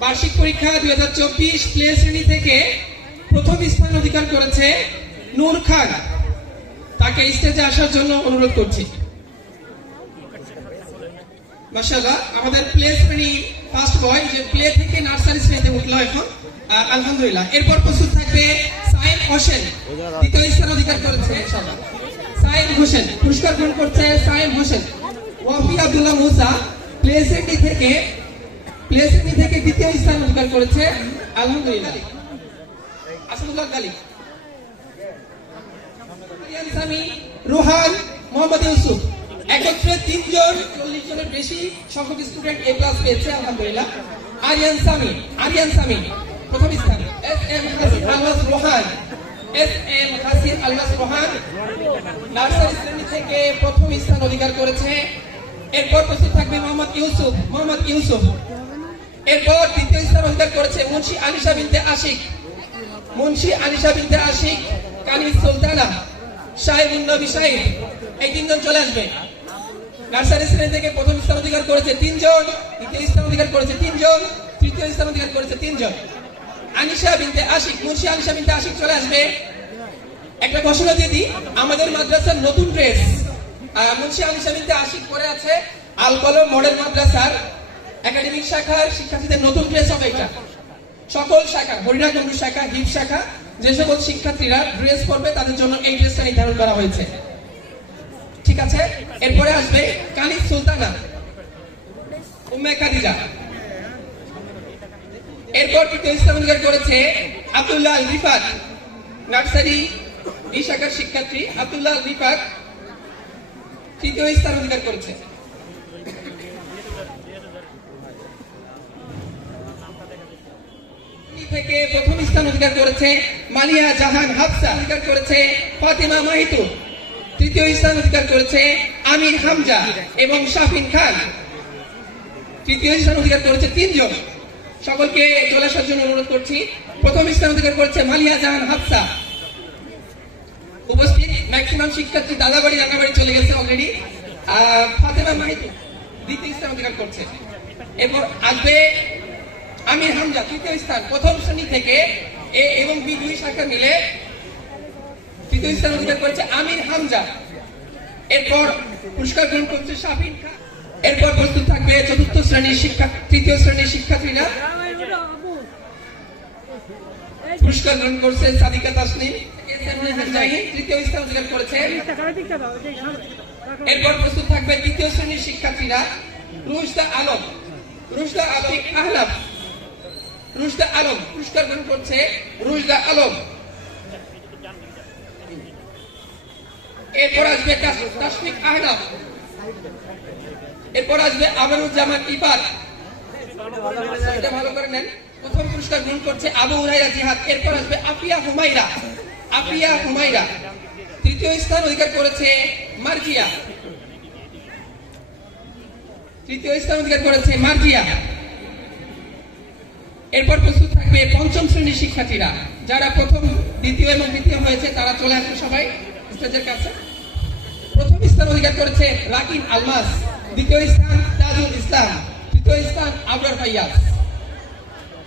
বার্ষিক পরীক্ষা দুই হাজার চব্বিশ প্লে শ্রেণি থেকে প্রথম স্থান অধিকার করেছে নূর খান। তাকে স্টেজে আসার জন্য অনুরোধ করছি। আমাদের প্লে শ্রেণি ফার্স্ট বয় যে প্লে থেকে নার্সারি শ্রেণীতে উঠল এখন আলহামদুলিল্লাহ। এরপর প্রস্তুত থাকবে সাইম হোসেন, দ্বিতীয় স্থান অধিকার করেছে। সাইম হোসেন, পুরস্কার গ্রহণ করছে সাইম হোসেন। ওয়াফি আব্দুল্লাহ মুসা প্লে শ্রেণি থেকে প্লে থেকে দ্বিতীয় স্থান অধিকার করেছে আলহামদুলিল্লাহ। আসাদুল্লাহ গালিব আরিয়ান রোহান, মোহাম্মদ ইউসুফ, একত্রে তিনজন, চল্লিশ জনের বেশি সংখ্যক স্টুডেন্ট এ ক্লাস পেয়েছে, আলহামদুলিল্লাহ। আরিয়ান সামি আরিয়ান সামি প্রথম স্থান। S M Hasin Almas Rohan. S M Hasin Almas Rohan. Nursery শ্রেণি থেকে প্রথম স্থান অধিকার করেছে। এরপর প্রস্তুত থাকবে মোহাম্মদ ইউসুফ মোহাম্মদ ইউসুফ। এরপর দ্বিতীয় স্থান অধিকার করেছে মুন্সি আনিশা বিনতে আশিক। মুন্সি আনিশা বিনতে আশিক কানিজ সুলতানা সাহেবুন নবী সাহেব, এই তিনজন চলে আসবে। নার্সারি শ্রেণি থেকে প্রথম স্থান অধিকার করেছে তিনজন, দ্বিতীয় স্থান অধিকার করেছে তিনজন, তৃতীয় স্থান অধিকার করেছে তিনজন। আনিশা বিনতে আশিক, মুন্সি আনিশা বিনতে আশিক চলে আসবে। একটা ঘোষণা দিয়ে দিই, আমাদের মাদ্রাসার নতুন ড্রেস মুন্সি আনিশা বিনতে আশিক পরে আছে, আল কলম মডেল মাদ্রাসার একাডেমিক শাখার শিক্ষার্থীদের নতুন ড্রেস হবে এটা। সকল শাখা, হরিণাকুণ্ডু শাখা, হিপ শাখা, যে সকল শিক্ষার্থীরা ড্রেস পরবে, তাদের জন্য এই ড্রেসটা নির্ধারণ করা হয়েছে। ঠিক আছে? এরপরে আসবে কানিজ সুলতানা, উম্মে খাদিজা। এরপর তৃতীয় স্থান অধিকার করেছে আব্দুল্লাহ রিফাত, নার্সারি বি শাখার শিক্ষার্থী আব্দুল্লাহ রিফাত, তৃতীয় স্থান অধিকার করেছে। থেকে প্রথম স্থান অধিকার করেছে মালিয়া জাহান হাফসা অধিকার করেছে ফাতিমা মাহিতু। তৃতীয় স্থান অধিকার করেছে আমির হামজা এবং শাফিন খান। তৃতীয় স্থান অধিকার করেছে তিনজন। সকলকে চলে আসার জন্য অনুরোধ করছি। প্রথম স্থান অধিকার করেছে মালিয়া জাহান হাফসা। উপস্থিত ম্যাক্সিমাম শিক্ষার্থী দাদাবাড়ি রান্নাবাড়ি চলে গেছে অলরেডি ফাতেমা মাহিতু দ্বিতীয় স্থান অধিকার করছে। এরপর আসবে আমির হামজা, তৃতীয় স্থান, প্রথম শ্রেণি থেকে এ এবং বি দুই শাখা মিলে তৃতীয় স্থান অধিকার করেছে আমির হামজা। এরপর পুরস্কার গ্রহণ করছে শাফিন খান। এরপর প্রস্তুত থাকবে চতুর্থ শ্রেণির শিক্ষা, তৃতীয় শ্রেণির শিক্ষার্থীরা। পুরস্কার গ্রহণ করছে সাদিকা তাসনিম। তৃতীয় স্থান অধিকার করেছে। এরপর প্রস্তুত থাকবে তৃতীয় শ্রেণির শিক্ষার্থীরা, রুশদা আলম। রুশদা আতিক আহলাম রুশদা আলম, পুরস্কার গ্রহণ করছে রুশদা আলম। এরপর আসবে তাস- তাসনিক আহলাম এরপর আসবে আমিরুজ্জামান ইফাত এটা ভালো করে নেন। প্রথম পুরস্কার গ্রহণ করছে আবু হুরাইরা জিহাদ। এরপর আসবে আফিয়া হুমাইরা আফিয়া হুমাইরা তৃতীয় স্থান অধিকার করেছে মার্জিয়া। তৃতীয় স্থান অধিকার করেছে মার্জিয়া। এরপর প্রস্তুত থাকবে পঞ্চম শ্রেণির শিক্ষার্থীরা। যারা প্রথম, দ্বিতীয় এবং তৃতীয় হয়েছে, তারা চলে আসবে সবাই স্টেজের কাছে। প্রথম স্থান অধিকার করেছে রাকিন আলমাস, দ্বিতীয় স্থান তাজুল ইসলাম, তৃতীয় স্থান আবরার ফাইয়াজ।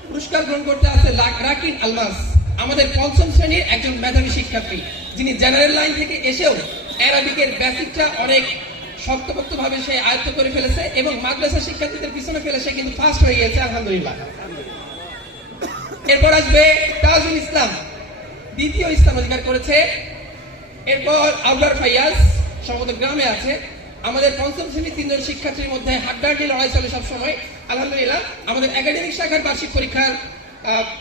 পুরস্কার গ্রহণ করতে আছে রাকিন আলমাস, আমাদের পঞ্চম শ্রেণির একজন মেধাবী শিক্ষার্থী, যিনি জেনারেল লাইন থেকে এসেও অ্যারাবিকের বেসিকটা অনেক শক্তপোক্ত ভাবে সে আয়ত্ত করে ফেলেছে এবং মাদ্রাসা শিক্ষার্থীদের পিছনে ফেলে সে কিন্তু ফার্স্ট হয়ে গিয়েছে, আলহামদুলিল্লাহ। এরপর আসবে তাজুল ইসলাম। দ্বিতীয় ইসলাম অধিকার করেছে। এরপর আবদার ফাইয়াজ, সম্ভবত গ্রামে আছে। আমাদের পঞ্চম শ্রেণির তিনজন শিক্ষার্থীর মধ্যে হাড্ডাহাড্ডি লড়াই চলে সবসময়। আলহামদুলিল্লাহ, আমাদের একাডেমিক শাখার বার্ষিক পরীক্ষার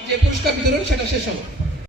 যে পুরস্কার বিতরণ, সেটা শেষ হলো